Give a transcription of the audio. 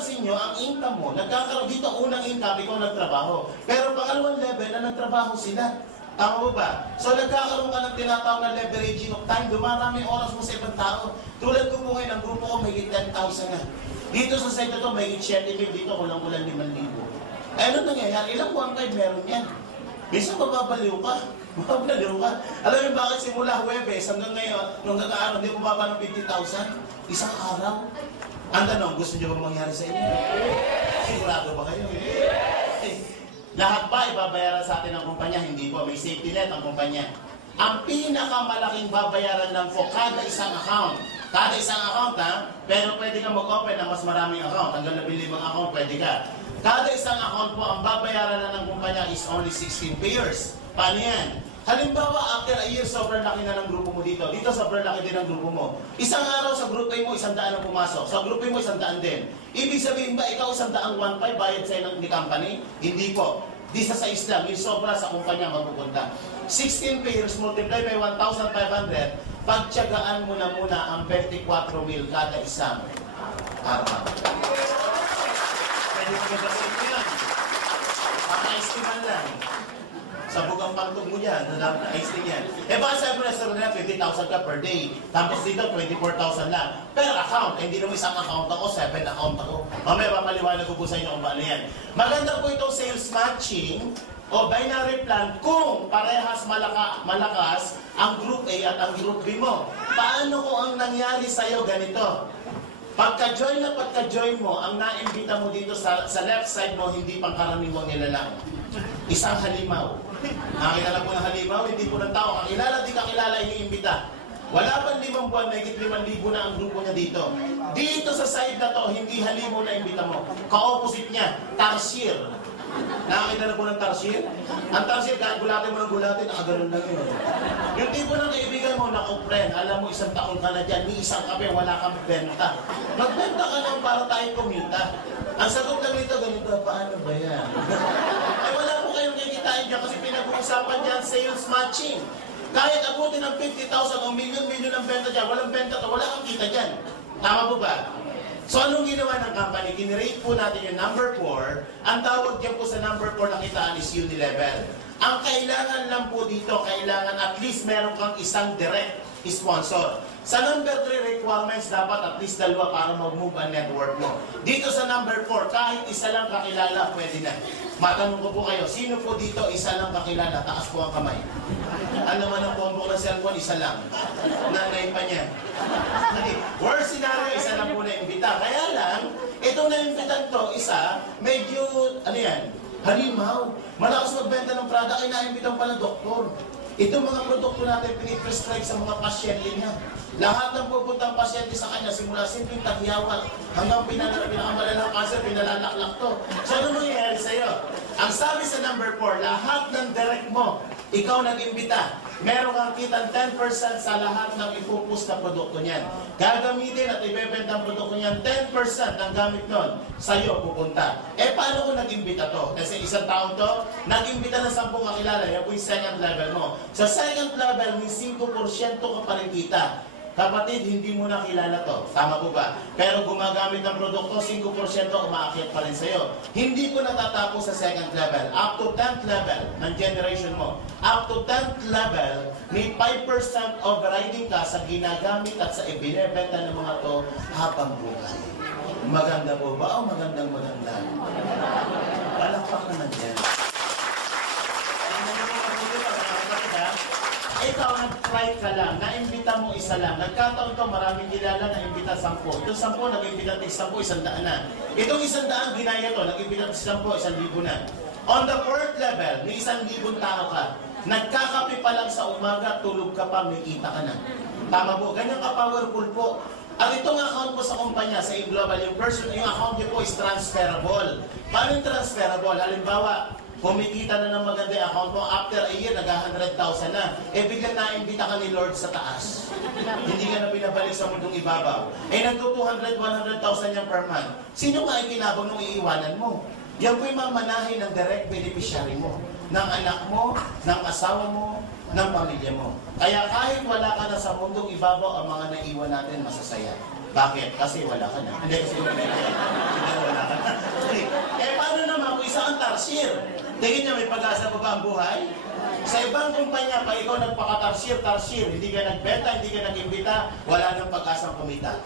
mapapansin nyo, ang income mo, nagkakaroon dito unang income, ikaw nagtrabaho. Pero pangalawang level na nagtrabaho sila. Tama mo ba? So nagkakaroon ka ng tinatawag na leveraging of time. Dumarami oras mo sa ibang tao. Tulad ko po ngayon, ang grupo ko may 10,000 na. Dito sa site na to, may 7,000. Dito kulang-kulang 5,000. Eh, ano nangyayari? Ilang buwan kayo meron yan? Bisa mababaliw ka. Mababaliw ka. Alam mo bakit simula Huwebes hanggang ngayon, nung nag-aaral, hindi mo baba ng 50,000? Isang araw. Ang tanong, gusto niyo ba mangyari sa inyo? Sigurado ba kayo? Lahat ba ibabayaran sa atin ng kumpanya? Hindi po. May safety net ang kumpanya. Ang pinakamalaking babayaran lang po kada isang account. Kada isang account, ha? Pero pwede ka mag-open ng mas maraming account. Hanggang 15 account, pwede ka. Kada isang account po, ang babayaran na ng kumpanya is only 16 payers. Paano yan? Halimbawa, after a year, sobrang laki na ng grupo mo dito. Dito, sobrang laki din ng grupo mo. Isang araw sa grupo mo, 100 ang pumasok. Sa grupo mo, 100 din. Ibig sabihin ba, ikaw 100 1,500 bayad sa'yo ng company? Hindi po. Di sa Islam, yung sobra sa kumpanya mapupunta. 16 payers multiply by 1,500, pagtyagaan mo na muna ang 24,000 kada isang araw. Pwede mo gabasin mo yan. Paka-estiman lang. Sabog ang pantog mo dyan, na-esting yan. Eh baka sabi mo na 50,000 ka per day. Tapos dito, 24,000 lang. Per account, hindi naman isang account ako, 7 account ako. Mamaya papaliwanag ko po sa inyo kung paano yan. Maganda po itong sales matching o binary plan kung parehas malakas ang group A at ang group B mo. Paano kung ang nangyari sa'yo ganito? Pagka-join mo, ang naimbita mo dito sa left side mo, hindi pangkaraniwang nilalang. Isang halimaw. Nakakilala po ng halimaw, hindi po ng tao. Kakilala, di kakilala, iniimbita. Wala pang 5 buwan, mahigit 5,000 na ang grupo niya dito. Dito sa side na to, hindi halimaw na imbita mo. Ka-opposite niya, tarsier. Nakakilala po ng tarsier? Ang tarsier, kahit gulatin mo ng gulatin, nakaganon lang yun. Yung tipo ng kaibigan mo, naku-friend, alam mo, 1 taon ka na dyan, ni isang kape, wala kang benta. Magbenta ka lang para tayo kumita. Ang sagot lang nito, ganito, paano ba yan? Ay wala po kayong kikitain dyan kasi pinag-uusapan dyan sales matching. Kahit abutin ng 50,000 o milyon-milyon ang benta dyan, walang benta to, wala kang kita dyan. Tama po ba? So anong ginawa ng company? Kinrate po natin yung number 4. Ang tawag dyan po sa number 4 na kitaan is Unilevel. Ang kailangan lang po dito, kailangan at least meron kang isang direct sponsor. Sa number 3 requirements, dapat at least 2 para mag-move ang network mo. Dito sa number 4, kahit isa lang kakilala, pwede na. Matanong ko po kayo, sino po dito isa lang kakilala? Taas po ang kamay. Ano man ang combo ng cellphone, isa lang. Nanay pa niya. Worst scenario, isa lang po na-imbita. Kaya lang, itong na-imbitan to, isa, medyo, ano yan, halimaw. Malakas magbenta ng product, ay na-imbitan pala doktor. Itong mga produkto natin, piniprescribe sa mga pasyente niya. Lahat ng pupuntang pasyente sa kanya, simula simpleng tagyawat, hanggang pinakamalalang cancer, pinalalaklak to. So ano nangyayari sa'yo? Ang sabi sa number 4, lahat ng direct mo, ikaw nag-imbita. Meron kang kitang 10% sa lahat ng ipupus na produkto niyan. Gagamitin at ibebenta ang produkto niyan, 10% ng gamit nun, sa'yo pupunta. Eh, paano kung nag-imbita to? Kasi isang taon to, nag-imbita ng 10 kakilala, yan po yung second level mo. Sa second level, may 5% ka pa rin kita. Kapatid, hindi mo na kilala to. Tama po ba? Pero gumagamit ng produkto, 5% umaakyat pa rin sa'yo. Hindi ko natatapos sa second level. Up to 10th level ng generation mo. Up to 10th level, may 5% overriding ka sa ginagamit at sa ibinebenta ng mga to habang buhay. Maganda po ba o magandang maganda? Palakpak naman yan. Ikaw, nag-try ka lang, naimbita mo isa lang. Nagkataon to, maraming kilala, naimbita 10. Itong 10, nag-imbita 10, 100 na. Itong 100, ginaya to, nag-imbita 10, 1,000 na. On the 4th level, may 1,000 tao ka. Nagkakape pa lang sa umaga, tulog ka pa, may kita ka na. Tama po, ganyan ka-powerful po. At itong account po sa kumpanya, sa global, yung account niyo po is transferable. Paano yung transferable? Halimbawa, kumikita na ng maganda yung account mo, after a year, nag-100,000 na. Eh, biglang naimbita ka ni Lord sa taas. Hindi ka na pinabalik sa mundong ibabaw. Eh, nagto-200,000, 100,000 yan per month. Sino nga ay kinabang nung iiwanan mo? Yan po yung mamanahin ng direct beneficiary mo. Ng anak mo, ng asawa mo, ng pamilya mo. Kaya kahit wala ka na sa mundong ibabaw, ang mga naiwan natin masasaya. Bakit? Kasi wala ka na. Hindi, kasi hindi wala. tarsier. Tingin niya may pag-asa pa ba ang buhay? Sa ibang kumpanya, pag ikaw nagpaka-tarsier, hindi ka nagbenta, hindi ka nag-imbita, wala nang pag-asang kumita.